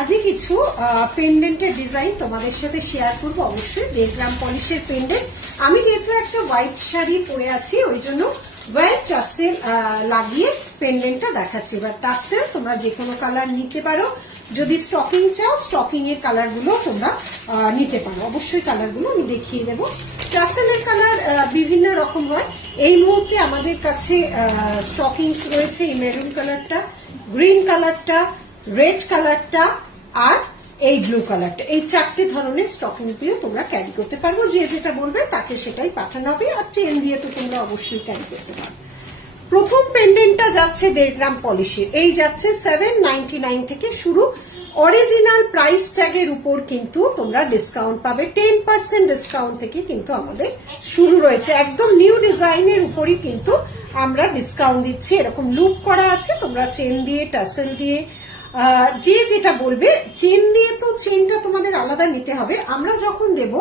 আজকে কিছু পেন্ডেন্টের ডিজাইন তোমাদের সাথে শেয়ার করবো। অবশ্যই 1.5 গ্রাম পলিশের পেন্ডেন্ট। আমি যেহেতু একটা হোয়াইট শাড়ি পরে আছি ওই জন্য হোয়াইট টাসেল লাগিয়ে পেন্ডেন্টটা দেখাচ্ছি। এবার টাসেল তোমরা যে কোনো কালার নিতে পারো, যদি স্টকিং চাও স্টকিং এর কালার গুলো তোমরা নিতে পারো। অবশ্যই কালার গুলো আমি দেখিয়ে দেবো। টাসেলের কালার বিভিন্ন রকম হয়। এই মুহূর্তে আমাদের কাছে স্টকিংস রয়েছে এই মেরুন কালারটা, গ্রিন কালারটা, রেড কালারটা আর এই ব্লু কালারটা। এই 4টে ধরনের স্টকিং দিয়ে তোমরা ক্যারি করতে পারবো। যে যেটা বলবে তাকে সেটাই পাঠানো হবে। আর চেন দিয়ে তো তোমরা অবশ্যই ক্যারি করতে পারো। প্রথম পেন্ডেন্টটা যাচ্ছে 1.5 গ্রাম পলিশের। এই যাচ্ছে 799 থেকে শুরু। অরিজিনাল প্রাইস ট্যাগের উপর কিন্তু তোমরা ডিসকাউন্ট পাবে। 10% ডিসকাউন্ট থেকে কিন্তু আমাদের শুরু রয়েছে। একদম নিউ ডিজাইনের উপরই কিন্তু আমরা ডিসকাউন্ট দিচ্ছি। এরকম লুপ করা আছে, তোমরা চেন দিয়ে টাসেল দিয়ে যে যেটা বলবে। চেন দিয়ে তো চেনটা তোমাদের আলাদা নিতে হবে। আমরা যখন দেব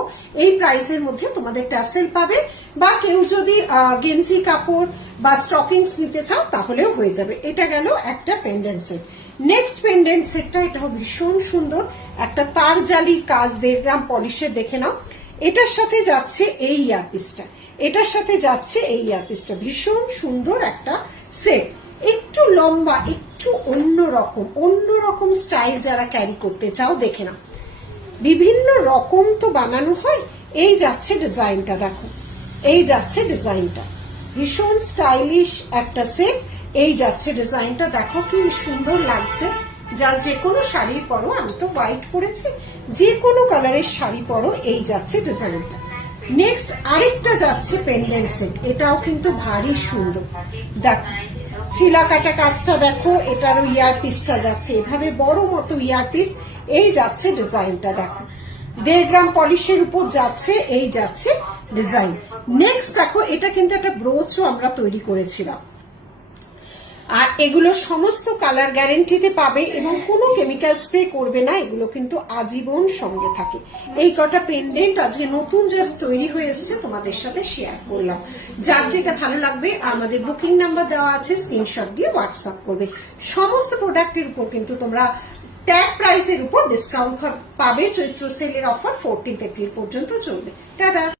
এই প্রাইসের মধ্যে তোমাদের টাসেল পাবে, বা কেউ যদি গেঞ্জি কাপড় বা স্টকিংস নিতে চাও তাহলেও হয়ে যাবে। এটা গেল একটা পেন্ডেন্ট সেট। নেক্সট পেন্ডেন্ট সেটটা, এটাও ভীষণ সুন্দর, একটা তার জালির কাজ 1.5 গ্রাম পলিশের। দেখে নাও, এটার সাথে যাচ্ছে এই ইয়ারপিসটা, এটার সাথে যাচ্ছে এই ইয়ারপিসটা। ভীষণ সুন্দর একটা সেট, একটু লম্বা, একটু অন্যরকম স্টাইল যারা ক্যারি করতে চাও দেখে নাও। বিভিন্ন রকম তো বানানো হয়। এই যাচ্ছে ডিজাইনটা, দেখো এই যাচ্ছে ডিজাইনটা, ভীষণ স্টাইলিশ একটা সেট। এই যাচ্ছে ডিজাইনটা, দেখো কি সুন্দর লাগছে। যা যে কোনো শাড়ি পরো, আমি তো হোয়াইট পরেছি, যে কোনো কালারের শাড়ি পরো এই যাচ্ছে ডিজাইনটা। নেক্সট আরেকটা যাচ্ছে পেন্ডেন্ট সেট, এটাও কিন্তু ভারী সুন্দর। দেখো ছিলা কাটা কাজটা দেখো, এটারও ইয়ারপিসটা যাচ্ছে এভাবে বড় মতো ইয়ারপিস। এই যাচ্ছে ডিজাইনটা, দেখো 1.5 গ্রাম পলিশের উপর যাচ্ছে এই যাচ্ছে ডিজাইন। নেক্সট দেখো, এটা কিন্তু একটা ব্রোচও আমরা তৈরি করেছিলাম। আর এগুলো সমস্ত কালার গ্যারেন্টিতে পাবে এবং কোনো কেমিক্যাল স্প্রে করবে না। এগুলো কিন্তু আজীবন সঙ্গে থাকে। এই কটা পেন্ডেন্ট আজকে নতুন জাস্ট তৈরি হয়ে এসছে, তোমাদের সাথে শেয়ার করলাম। যার যেটা ভালো লাগবে আমাদের বুকিং নাম্বার দেওয়া আছে, স্ক্রিনশট দিয়ে হোয়াটসঅ্যাপ করবে। সমস্ত প্রোডাক্টের উপর কিন্তু তোমরা ট্যাগ প্রাইসের উপর ডিসকাউন্ট পাবে। চৈত্র সেলের অফার 14 এপ্রিল পর্যন্ত চলবে। টাটা।